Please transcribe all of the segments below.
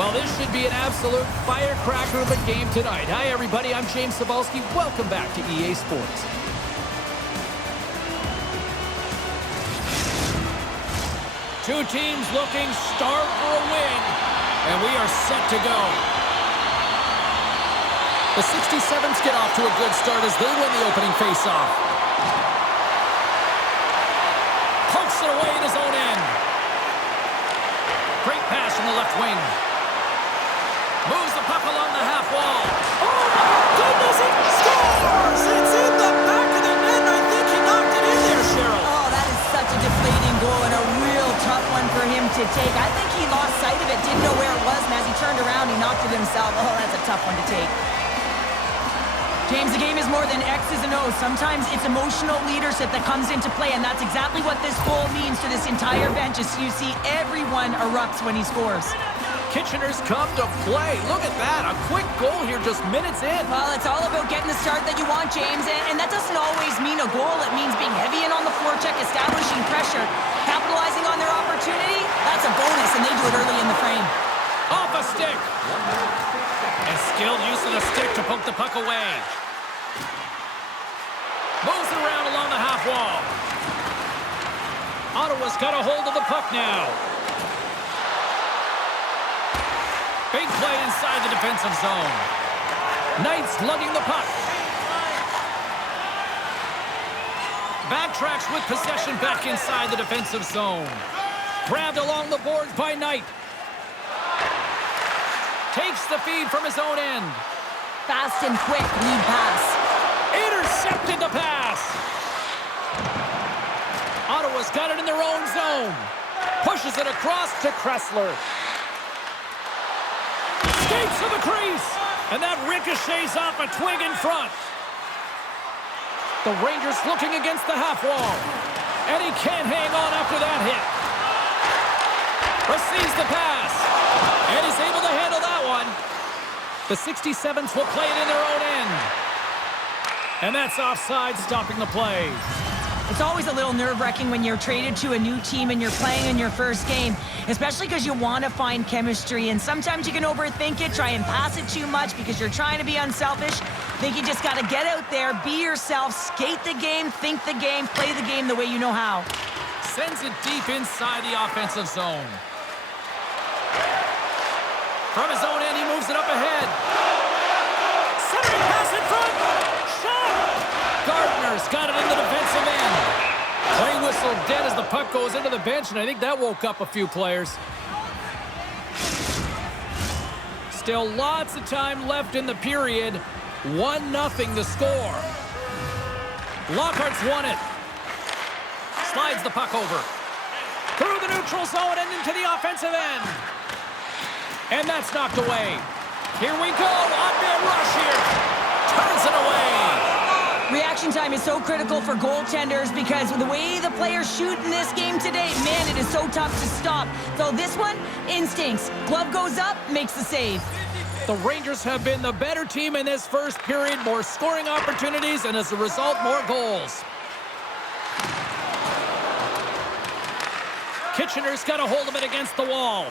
Well, this should be an absolute firecracker of a game tonight. Hi, everybody. I'm James Cebulski. Welcome back to EA Sports. Two teams looking starved for a win, and we are set to go. The 67s get off to a good start as they win the opening faceoff. Pokes it away in his own end. Great pass from the left wing. Moves the puck along the half wall. Oh, my goodness, it scores! It's in the back of the net. I think he knocked it in there, Cheryl. Oh, that is such a deflating goal and a real tough one for him to take. I think he lost sight of it, didn't know where it was, and as he turned around, he knocked it himself. Oh, that's a tough one to take. James, the game is more than X's and O's. Sometimes it's emotional leadership that comes into play, and that's exactly what this goal means to this entire bench. As you see, everyone erupts when he scores. Kitchener's come to play. Look at that. A quick goal here just minutes in. Well, it's all about getting the start that you want, James, and that doesn't always mean a goal. It means being heavy in on the forecheck, establishing pressure, capitalizing on their opportunity. That's a bonus, and they do it early in the frame. Off a stick. And skilled use of the stick to poke the puck away. Moves it around along the half wall. Ottawa's got a hold of the puck now. Big play inside the defensive zone. Knights lugging the puck. Backtracks with possession back inside the defensive zone. Grabbed along the boards by Knight. Takes the feed from his own end. Fast and quick lead pass. Intercepted the pass. Ottawa's got it in their own zone. Pushes it across to Kressler. Skates to the crease. And that ricochets off a twig in front. The Rangers looking against the half wall. And he can't hang on after that hit. Receives the pass. And he's able to handle that one. The 67s will play it in their own end. And that's offside, stopping the play. It's always a little nerve-wracking when you're traded to a new team and you're playing in your first game, especially because you want to find chemistry, and sometimes you can overthink it, try and pass it too much because you're trying to be unselfish. I think you just got to get out there, be yourself, skate the game, think the game, play the game the way you know how. Sends it deep inside the offensive zone. From his own end, he moves it up ahead. Centering pass in front. Shot! Gardner's got it in the defensive end. Play whistle dead as the puck goes into the bench, and I think that woke up a few players. Still lots of time left in the period. 1-0 to score. Lockhart's won it. Slides the puck over. Through the neutral zone and into the offensive end. And that's knocked away. Here we go. On-man rush here. Turns it away. Reaction time is so critical for goaltenders because the way the players shoot in this game today, man, it is so tough to stop. So this one, instincts. Glove goes up, makes the save. The Rangers have been the better team in this first period. More scoring opportunities, and as a result, more goals. Kitchener's got a hold of it against the wall.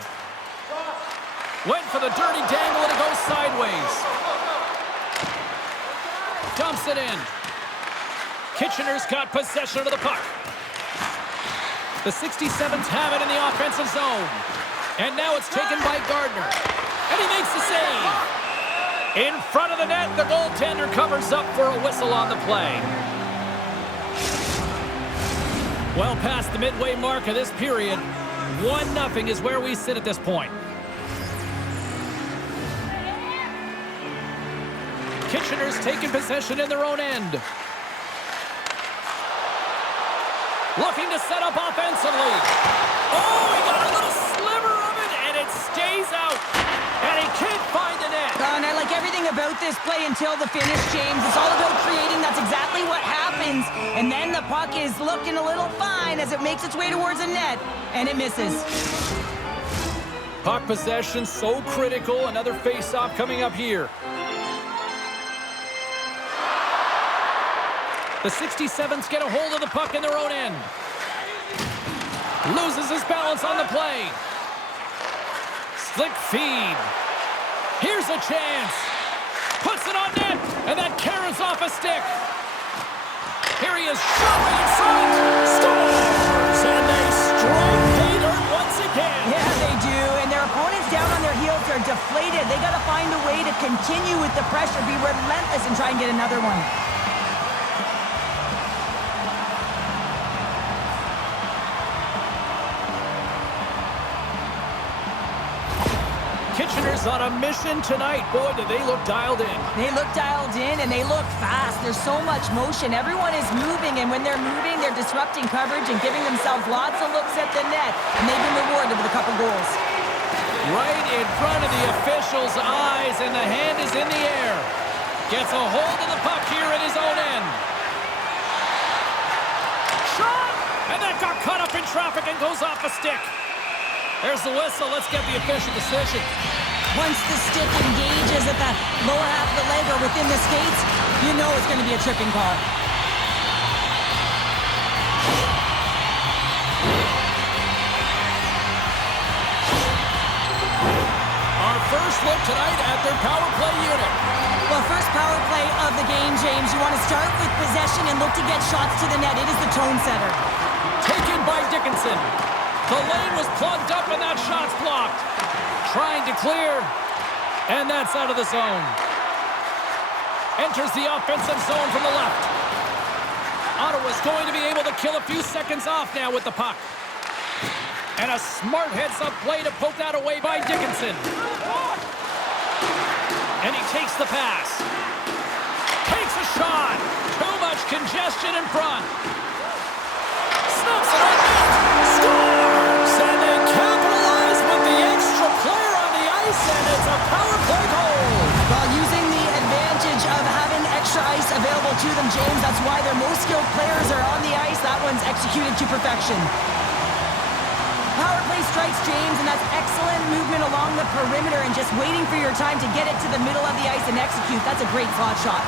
Went for the dirty dangle, and it goes sideways. Dumps it in. Kitchener's got possession of the puck. The 67s have it in the offensive zone. And now it's taken by Gardner. And he makes the save. In front of the net, the goaltender covers up for a whistle on the play. Well past the midway mark of this period, 1-0 is where we sit at this point. Kitchener's taking possession in their own end. Looking to set up offensively. Oh, he got a little sliver of it, and it stays out. And he can't find the net. And I like everything about this play until the finish, James. It's all about creating. That's exactly what happens. And then the puck is looking a little fine as it makes its way towards the net, and it misses. Puck possession so critical. Another face-off coming up here. The 67s get a hold of the puck in their own end. Loses his balance on the play. Flick feed. Here's a chance. Puts it on net, and that carries off a stick. Here he is, shot right in front. Scores! And they strike pay dirt once again. Yeah, they do. And their opponents down on their heels are deflated. They got to find a way to continue with the pressure, be relentless, and try and get another one. Kitchener's on a mission tonight. Boy, do they look dialed in. They look dialed in, and they look fast. There's so much motion. Everyone is moving, and when they're moving, they're disrupting coverage and giving themselves lots of looks at the net, and they've been rewarded with a couple goals. Right in front of the official's eyes, and the hand is in the air. Gets a hold of the puck here at his own end. Shot! And that got caught up in traffic and goes off a stick. There's the whistle. Let's get the official decision. Once the stick engages at the lower half of the leg or within the skates, you know it's going to be a tripping call. Our first look tonight at their power play unit. Well, first power play of the game, James. You want to start with possession and look to get shots to the net. It is the tone setter. Taken by Dickinson. The lane was plugged up and that shot's blocked. Trying to clear, and that's out of the zone. Enters the offensive zone from the left. Ottawa's going to be able to kill a few seconds off now with the puck. And a smart heads-up play to poke that away by Dickinson. And he takes the pass. Takes a shot. Too much congestion in front. Snaps it on net. Scores! And they capitalize with the extra player on the ice, and it's a power play goal. While using the advantage of having extra ice available to them, James, that's why their most skilled players are on the ice. That one's executed to perfection. Power play strikes, James, and that's excellent movement along the perimeter and just waiting for your time to get it to the middle of the ice and execute. That's a great slot shot.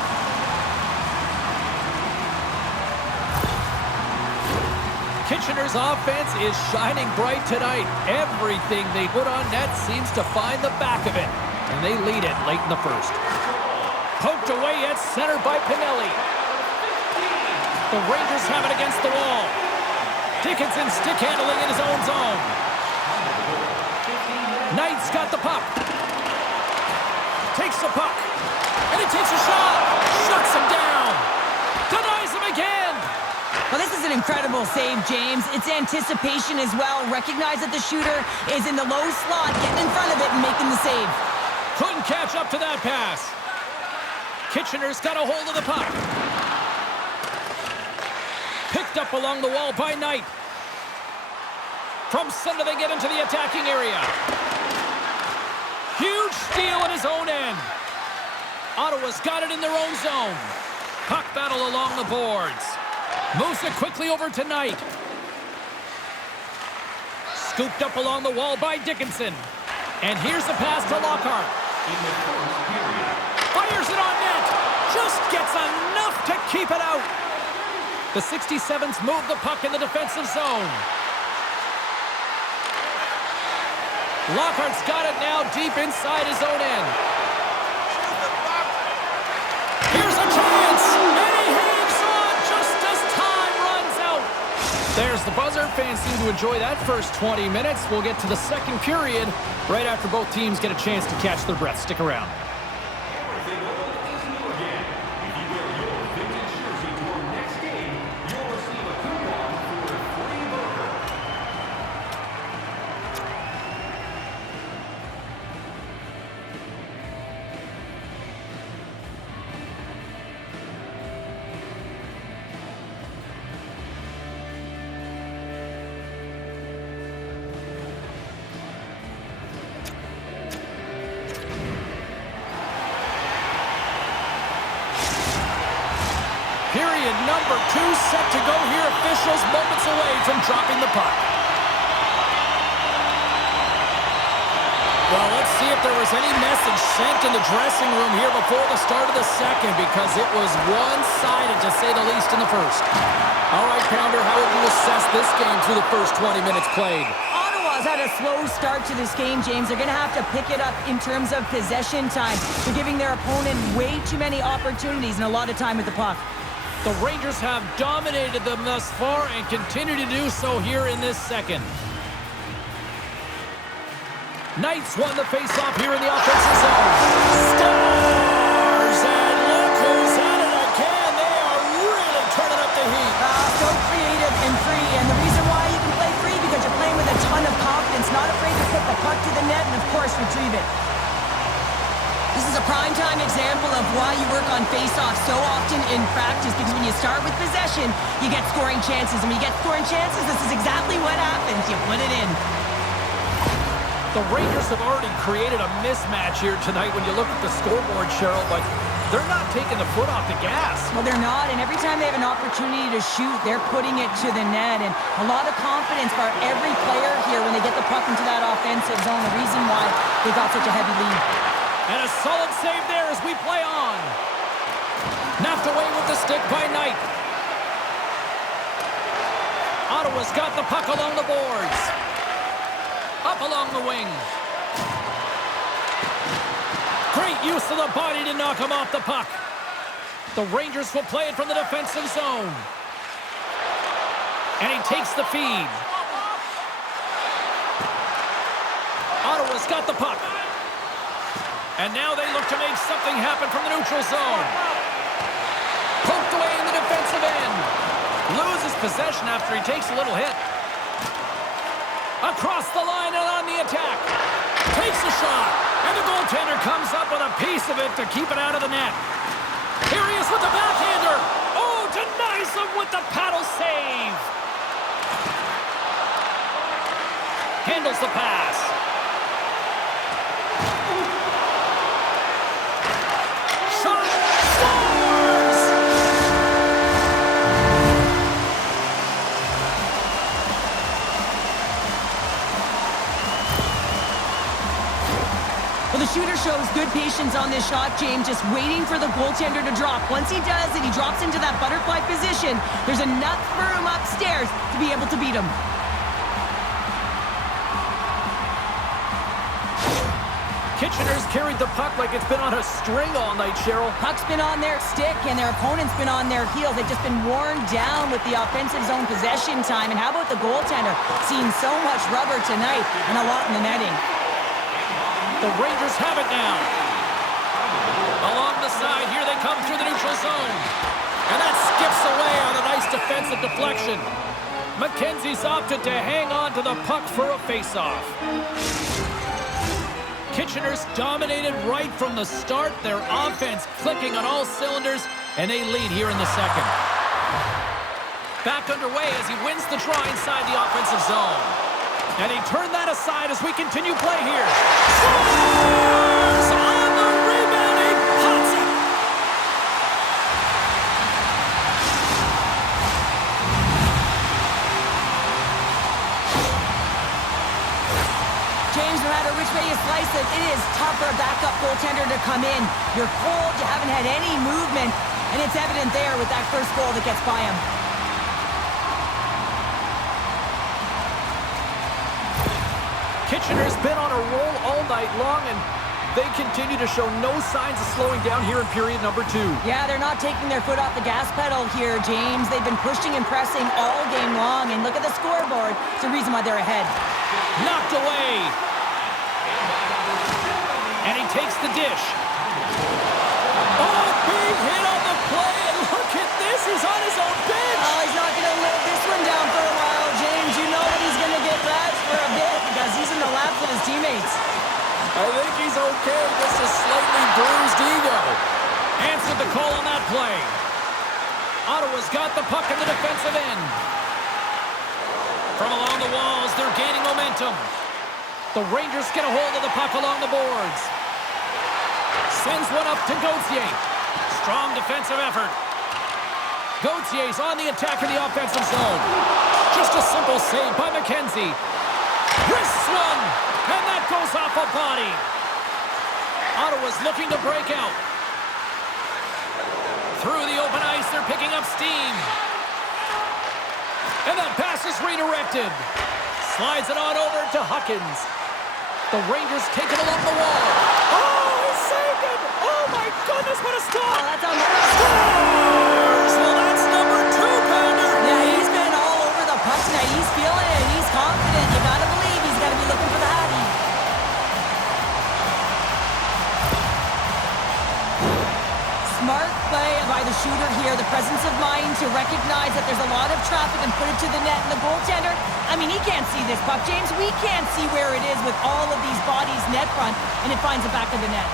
Kitchener's offense is shining bright tonight. Everything they put on net seems to find the back of it, and they lead it late in the first. Poked away at center by Pinelli. The Rangers have it against the wall. Dickinson stick handling in his own zone. Knight's got the puck. Takes the puck. And he takes a shot. Shuts him down. Denies him again. Well, this is an incredible save, James. It's anticipation as well. Recognize that the shooter is in the low slot, getting in front of it and making the save. Couldn't catch up to that pass. Kitchener's got a hold of the puck. Picked up along the wall by Knight. From center, they get into the attacking area. Huge steal at his own end. Ottawa's got it in their own zone. Puck battle along the boards. Moves it quickly over to Knight. Scooped up along the wall by Dickinson. And here's the pass to Lockhart. Fires it on net. Just gets enough to keep it out. The 67s move the puck in the defensive zone. Lockhart's got it now deep inside his own end. Here's a chance, and he hangs on just as time runs out. There's the buzzer. Fans seem to enjoy that first 20 minutes. We'll get to the second period right after both teams get a chance to catch their breath. Stick around. Period number 2 set to go here. Officials moments away from dropping the puck. Well, let's see if there was any message sent in the dressing room here before the start of the second, because it was one-sided, to say the least, in the first. All right, Pounder, how would you assess this game through the first 20 minutes played? Ottawa Ottawa's had a slow start to this game, James. They're going to have to pick it up in terms of possession time. They're giving their opponent way too many opportunities and a lot of time with the puck. The Rangers have dominated them thus far and continue to do so here in this second. Knights won the face-off here in the offensive zone. Stars! And look who's at it again. They are really turning up the heat. So creative and free. And the reason why you can play free, because you're playing with a ton of confidence, not afraid to put the puck to the net and, of course, retrieve it. This is a prime-time example of why you work on face-off so often in practice, because when you start with possession, you get scoring chances. And when you get scoring chances, this is exactly what happens. You put it in. The Rangers have already created a mismatch here tonight when you look at the scoreboard, Cheryl, but they're not taking the foot off the gas. Well, they're not, and every time they have an opportunity to shoot, they're putting it to the net, and a lot of confidence for every player here when they get the puck into that offensive zone, the reason why they got such a heavy lead. And a solid save there as we play on. Knocked away with the stick by Knight. Ottawa's got the puck along the boards. Up along the wing. Great use of the body to knock him off the puck. The Rangers will play it from the defensive zone. And he takes the feed. Ottawa's got the puck. And now they look to make something happen from the neutral zone. Poked away in the defensive end. Loses possession after he takes a little hit. Across the line and on the attack. Takes a shot. And the goaltender comes up with a piece of it to keep it out of the net. Here he is with the backhander. Oh, denies him with the paddle save. Handles the pass. Shot. Scores! Well, the shooter shows good patience on this shot, James, just waiting for the goaltender to drop. Once he does and he drops into that butterfly position, there's enough room upstairs to be able to beat him. Kitchener's carried the puck like it's been on a string all night, Cheryl. Puck's been on their stick and their opponent's been on their heels. They've just been worn down with the offensive zone possession time. And how about the goaltender? Seeing so much rubber tonight and a lot in the netting. The Rangers have it now. Along the side, here they come through the neutral zone. And that skips away on a nice defensive deflection. McKenzie's opted to hang on to the puck for a face-off. Kitchener's dominated right from the start. Their offense clicking on all cylinders, and they lead here in the second. Back underway as he wins the draw inside the offensive zone. And he turned that aside as we continue play here. Scores! On the rebounding Hudson! James, no matter which way you slice it, it is tough for a backup goaltender to come in. You're cold, you haven't had any movement, and it's evident there with that first goal that gets by him. Kitchener's been on a roll all night long, and they continue to show no signs of slowing down here in period number 2. Yeah, they're not taking their foot off the gas pedal here, James. They've been pushing and pressing all game long, and look at the scoreboard. It's the reason why they're ahead. Knocked away. And he takes the dish. Oh, big hit on the play, and look at this. He's on his own bench. Oh, he's not going to live this one down for a while, James. You know that he's going to get back for a bit because he's in the laps with his teammates. I think he's okay. Just a slightly bruised ego. Answered the call on that play. Ottawa's got the puck in the defensive end. From along the walls, they're gaining momentum. The Rangers get a hold of the puck along the boards. Sends one up to Gauthier. Strong defensive effort. Gauthier's on the attack in the offensive zone. Just a simple save by McKenzie. Wrists one, and that goes off a body. Ottawa's looking to break out. Through the open ice, they're picking up steam. And that pass is redirected. Slides it on over to Huckins. The Rangers take it along the wall. Oh, he saved it! Oh, my goodness, what a stop! Oh, that's unbelievable. Scores! Well, that's number 2, Pounder. Yeah, he's been all over the puck tonight. He's feeling it. He's confident. You gotta believe he's gotta be looking for the hattie. Smart play by the shooter here. The presence of mind to recognize that there's a lot of traffic and put it to the net. And the goaltender, I mean, he can't see this puck, James. We can't see where it is with all of these bodies net front, and it finds the back of the net.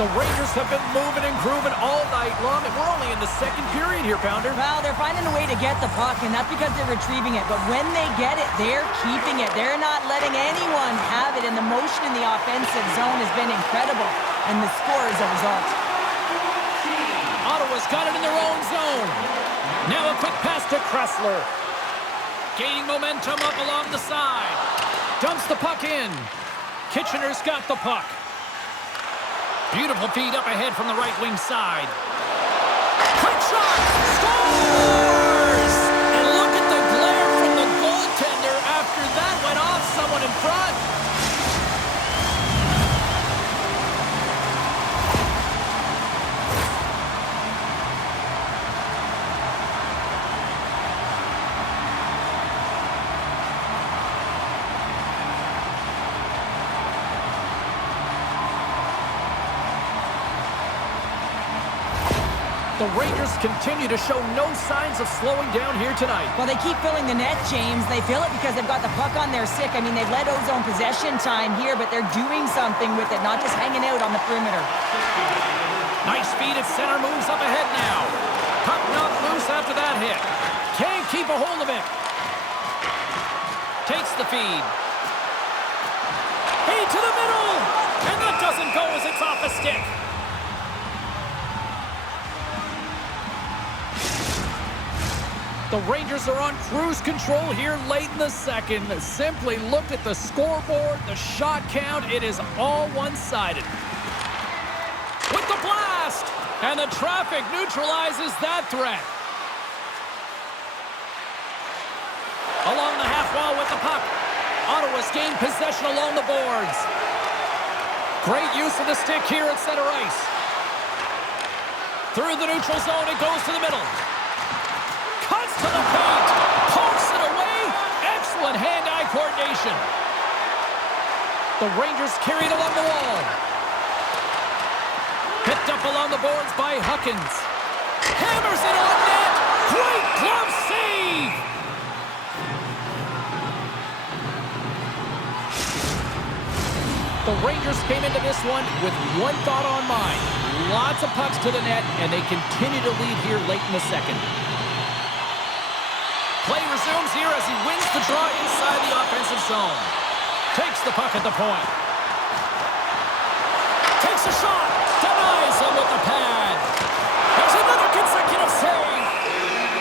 The Rangers have been moving and grooving all night long, and we're only in the second period here, Pounder. Well, they're finding a way to get the puck, and that's because they're retrieving it. But when they get it, they're keeping it. They're not letting anyone have it, and the motion in the offensive zone has been incredible, and the score is a result. Ottawa's got it in their own zone. Now a quick pass to Kressler. Gaining momentum up along the side. Dumps the puck in. Kitchener's got the puck. Beautiful feed up ahead from the right wing side. Quick shot! Scores! And look at the glare from the goaltender after that went off someone in front. The Rangers continue to show no signs of slowing down here tonight. Well, they keep filling the net, James. They fill it because they've got the puck on their stick. I mean, they've led ozone possession time here, but they're doing something with it, not just hanging out on the perimeter. Nice speed at center, moves up ahead now. Puck knocked loose after that hit. Can't keep a hold of it. Takes the feed. Feed to the middle! And that doesn't go as it's off a stick. The Rangers are on cruise control here late in the second. Simply looked at the scoreboard, the shot count. It is all one-sided. With the blast! And the traffic neutralizes that threat. Along the half wall with the puck. Ottawa's gained possession along the boards. Great use of the stick here at center ice. Through the neutral zone, it goes to the middle. Cuts to the paint. Pokes it away. Excellent hand-eye coordination. The Rangers carried along the wall. Picked up along the boards by Huckins. Hammers it on net. Great glove save. The Rangers came into this one with one thought on mind. Lots of pucks to the net, and they continue to lead here late in the second. Play resumes here as he wins the draw inside the offensive zone. Takes the puck at the point. Takes a shot. Denies him with the pad. There's another consecutive save.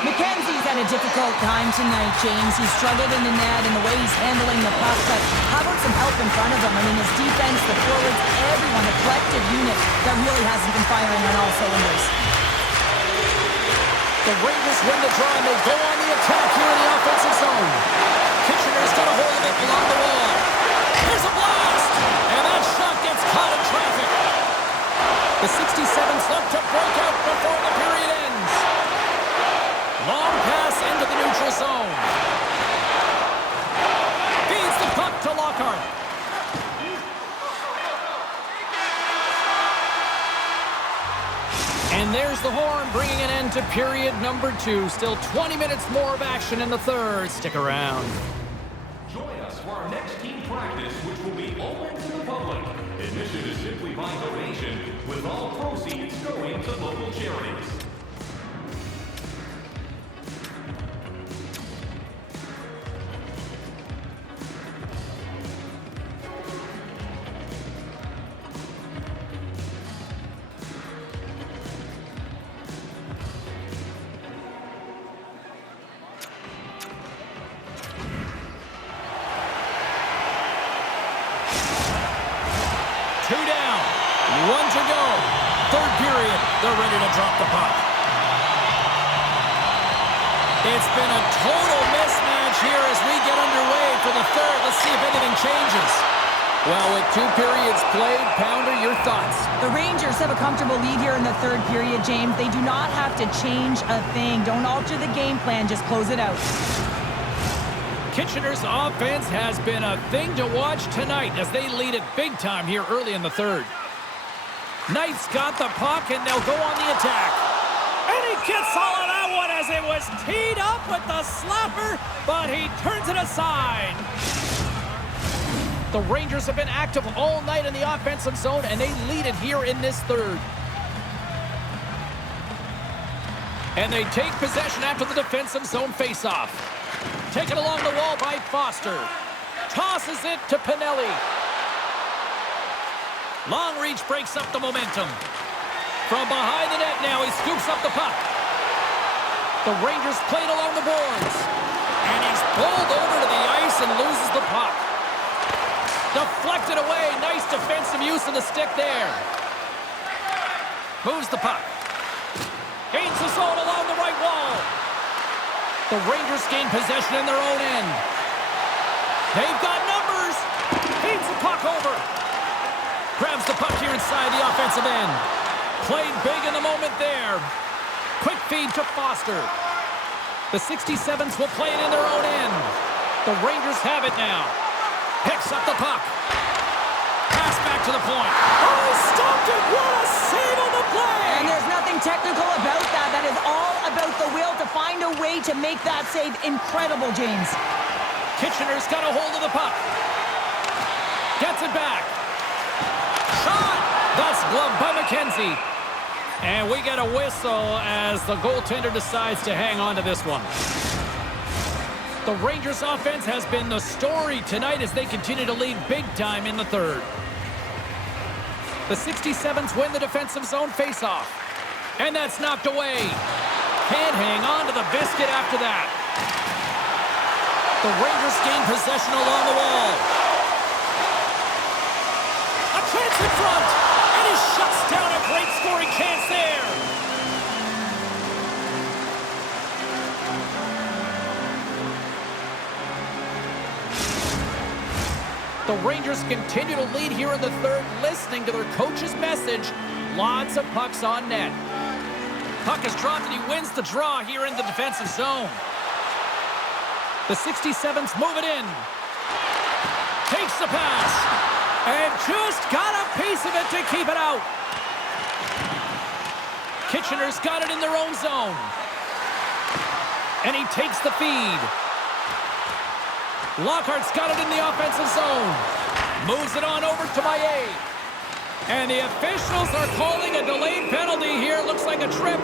McKenzie's had a difficult time tonight, James. He's struggled in the net and the way he's handling the puck, but how about some help in front of him? I mean, his defense, the forwards, everyone, the collective unit that really hasn't been firing on all cylinders. The Rangers win the draw, and they go on the attack here in the offensive zone. Kitchener's got a hold of it along the wall. Here's a blast! And that shot gets caught in traffic. The 67s look to break out before the period ends. Long pass into the neutral zone. Feeds the puck to Lockhart. And there's the horn, bringing an end to period number 2. Still 20 minutes more of action in the third. Stick around. Join us for our next team practice, which will be open to the public. Admission is simply by donation, with all proceeds going to local charities. One to go. Third period. They're ready to drop the puck. It's been a total here as we get underway for the third. Let's see if anything changes. Well, with 2 periods played, Pounder, your thoughts? The Rangers have a comfortable lead here in the third period, James. They do not have to change a thing. Don't alter the game plan. Just close it out. Kitchener's offense has been a thing to watch tonight as they lead it big time here early in the third. Knight's got the puck, and they'll go on the attack. And he gets all of that one as it was teed up with the slapper, but he turns it aside. The Rangers have been active all night in the offensive zone, and they lead it here in this third. And they take possession after the defensive zone faceoff. Taken along the wall by Foster. Tosses it to Pinelli. Long reach breaks up the momentum. From behind the net now, he scoops up the puck. The Rangers played along the boards. And he's bowled over to the ice and loses the puck. Deflected away. Nice defensive use of the stick there. Moves the puck. Gains the zone along the right wall. The Rangers gain possession in their own end. They've got numbers. Feeds the puck over. Grabs the puck here inside the offensive end. Played big in the moment there. Quick feed to Foster. The 67s will play it in their own end. The Rangers have it now. Picks up the puck. Pass back to the point. Oh, he stopped it. What a save on the play. And there's nothing technical about that. That is all about the will to find a way to make that save incredible, James. Kitchener's got a hold of the puck. Gets it back. Shot! That's gloved by McKenzie. And we get a whistle as the goaltender decides to hang on to this one. The Rangers offense has been the story tonight as they continue to lead big time in the third. The 67s win the defensive zone faceoff. And that's knocked away. Can't hang on to the biscuit after that. The Rangers gain possession along the wall. A chance in front. And he shuts down a great scoring chance there. The Rangers continue to lead here in the third, listening to their coach's message. Lots of pucks on net. Puck is dropped and he wins the draw here in the defensive zone. The 67s move it in. Takes the pass. And just got a piece of it to keep it out. Kitchener's got it in their own zone. And he takes the feed. Lockhart's got it in the offensive zone. Moves it on over to Maillet. And the officials are calling a delayed penalty here. Looks like a trip.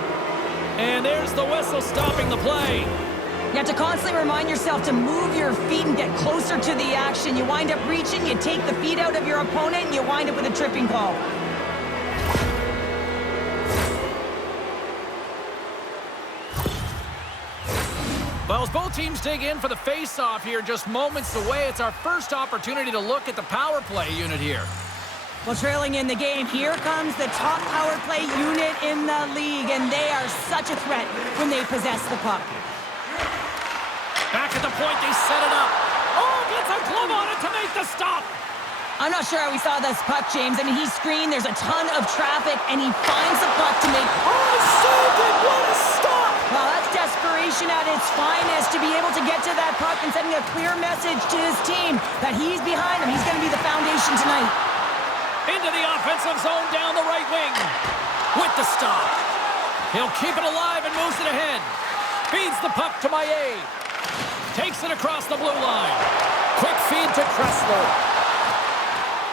And there's the whistle stopping the play. You have to constantly remind yourself to move your feet and get closer to the action. You wind up reaching, you take the feet out of your opponent, and you wind up with a tripping call. Well, as both teams dig in for the face-off here just moments away, it's our first opportunity to look at the power play unit here. Well, trailing in the game, here comes the top power play unit in the league, and they are such a threat when they possess the puck. Back at the point, they set it up. Oh, gets a glove on it to make the stop. I'm not sure how we saw this puck, James. I mean, he screened, there's a ton of traffic, and he finds the puck to make... Oh, he saved it! What a stop! Well, that's desperation at its finest, to be able to get to that puck and sending a clear message to his team that he's behind them. He's going to be the foundation tonight. Into the offensive zone down the right wing. With the stop. He'll keep it alive and moves it ahead. Feeds the puck to Maillet. Takes it across the blue line. Quick feed to Kressler.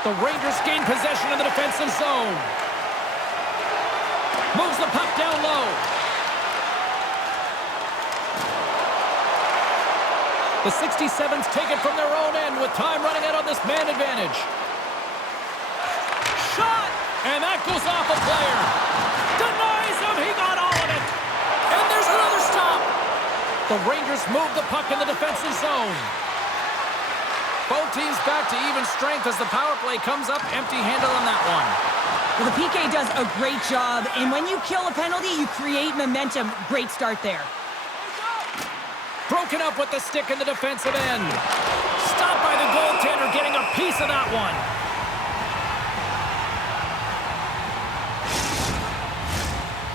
The Rangers gain possession of the defensive zone. Moves the puck down low. The 67s take it from their own end with time running out on this man advantage. Shot! And that goes off a player. Denies him. He got all of it. And there's another stop. The Rangers move the puck in the defensive zone. Both teams back to even strength as the power play comes up empty-handed on that one. Well, the PK does a great job, and when you kill a penalty, you create momentum. Great start there. Broken up with the stick in the defensive end. Stopped by the goaltender, getting a piece of that one.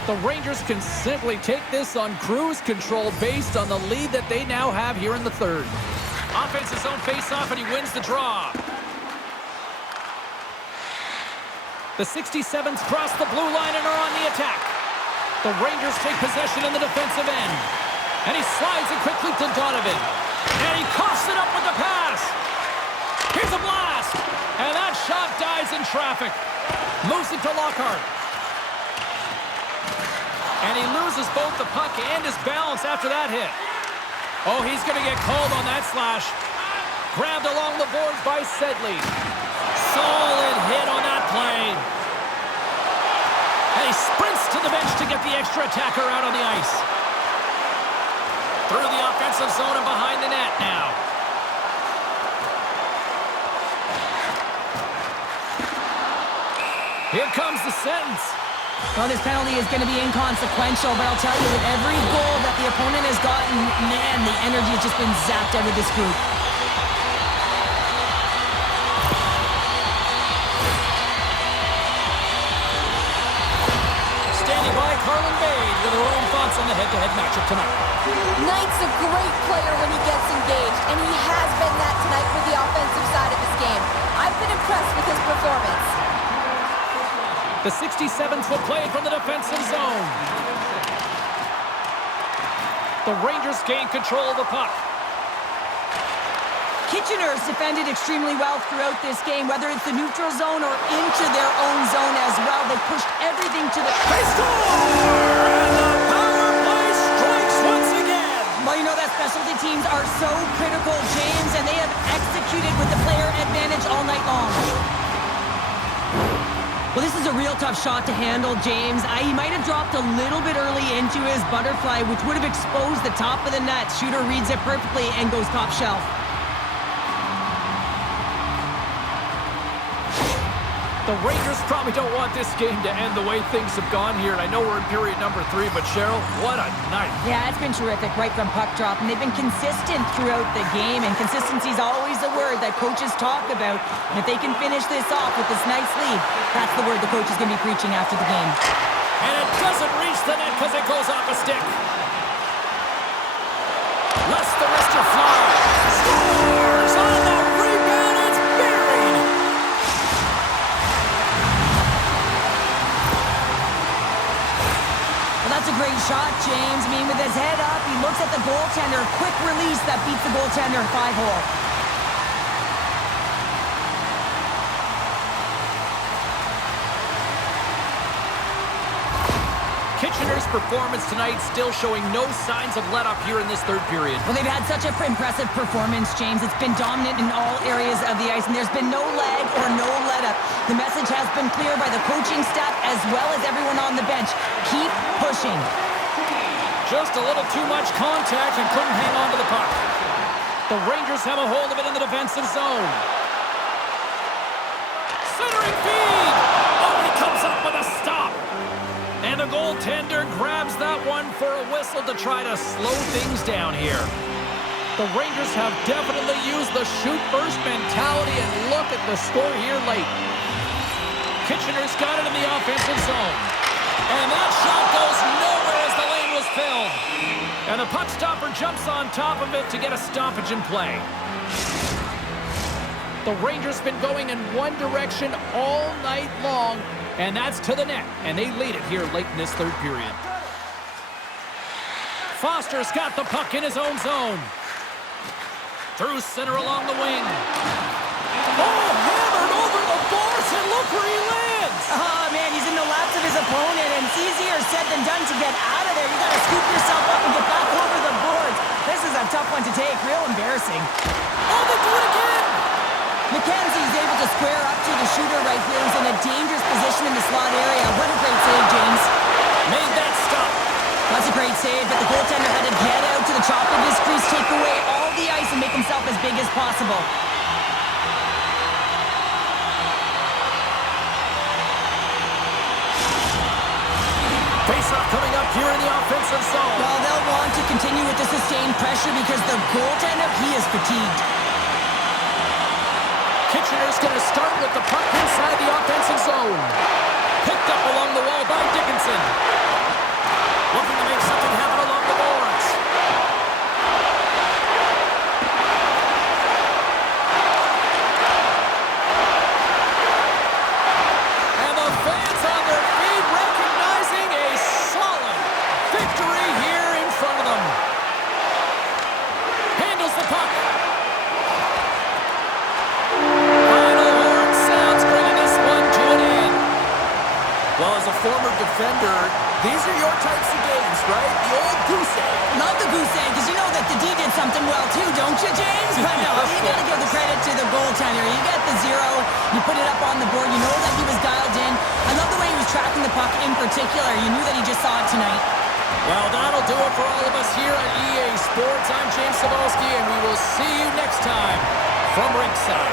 The Rangers can simply take this on cruise control based on the lead that they now have here in the third. Offensive zone face-off, and he wins the draw. The 67s cross the blue line and are on the attack. The Rangers take possession in the defensive end. And he slides it quickly to Donovan. And he coughs it up with the pass. Here's a blast. And that shot dies in traffic. Moves it to Lockhart. And he loses both the puck and his balance after that hit. Oh, he's going to get called on that slash. Grabbed along the boards by Sedley. Solid hit on that play. And he sprints to the bench to get the extra attacker out on the ice. Through the offensive zone and behind the net now. Here comes the sentence. Well, this penalty is going to be inconsequential, but I'll tell you, with every goal that the opponent has gotten, man, the energy has just been zapped out of this group. Standing by, Carlin Bade with her own thoughts on the head-to-head matchup tonight. Knight's a great player when he gets engaged, and he has been that tonight for the offensive side of this game. I've been impressed with his performance. The 67s will play it from the defensive zone. The Rangers gain control of the puck. Kitchener's defended extremely well throughout this game, whether it's the neutral zone or into their own zone as well. They pushed everything to the... They score! And the power play strikes once again! Well, you know that specialty teams are so critical, James, and they have executed with the player advantage all night long. Well, this is a real tough shot to handle, James. He might have dropped a little bit early into his butterfly, which would have exposed the top of the net. Shooter reads it perfectly and goes top shelf. The Rangers probably don't want this game to end the way things have gone here. And I know we're in period number 3, but Cheryl, what a night. Yeah, it's been terrific right from puck drop, and they've been consistent throughout the game, and consistency is always the word that coaches talk about. And if they can finish this off with this nice lead, that's the word the coach is going to be preaching after the game. And it doesn't reach the net because it goes off a stick. Lets the wrister fly. Scores on the rebound. It's buried. Well, that's a great shot, James. I mean, with his head up, he looks at the goaltender. Quick release that beats the goaltender 5-hole. Kitchener's performance tonight still showing no signs of let-up here in this third period. Well, they've had such an impressive performance, James. It's been dominant in all areas of the ice, and there's been no lag or no let-up. The message has been clear by the coaching staff as well as everyone on the bench. Keep pushing. Just a little too much contact and couldn't hang on to the puck. The Rangers have a hold of it in the defensive zone. Centering feed! Oh, he comes up with a stop. And the goaltender grabs that one for a whistle to try to slow things down here. The Rangers have definitely used the shoot-first mentality, and look at the score here late. Kitchener's got it in the offensive zone. And that shot goes nowhere as the lane was filled. And the puck stopper jumps on top of it to get a stoppage in play. The Rangers been going in one direction all night long, and that's to the net, and they lead it here late in this third period. Foster's got the puck in his own zone. Through center along the wing. Oh, hammered over the boards, and look where he lands! Oh, man, he's in the laps of his opponent, and it's easier said than done to get out of there. You got to scoop yourself up and get back over the boards. This is a tough one to take. Real embarrassing. Oh, they do it again! McKenzie's able to square up to the shooter right here. He's in a dangerous position in the slot area. What a great save, James. Made that stop. That's a great save, but the goaltender had to get out to the top of his crease, take away all the ice, and make himself as big as possible. Face-off coming up here in the offensive zone. Well, they'll want to continue with the sustained pressure. pressure because the goaltender, he is fatigued. Kitchener's going to start with the puck inside the offensive zone. Picked up along the wall by Dickinson. Looking to make something happen along the boards. And the fans on their feet recognizing a solid victory here in front of them. Handles the puck. Final horn sounds, bringing this one to an end. Well, as a former defender, these are your types of games, right? The old goose egg. Love the goose egg, because you know that the D did something well too, don't you, James? But no, you got to give the credit to the goaltender. You get the 0, you put it up on the board, you know that he was dialed in. I love the way he was tracking the puck in particular. You knew that he just saw it tonight. Well, that'll do it for all of us here at EA Sports. I'm James Cebulski, and we will see you next time from Rinkside.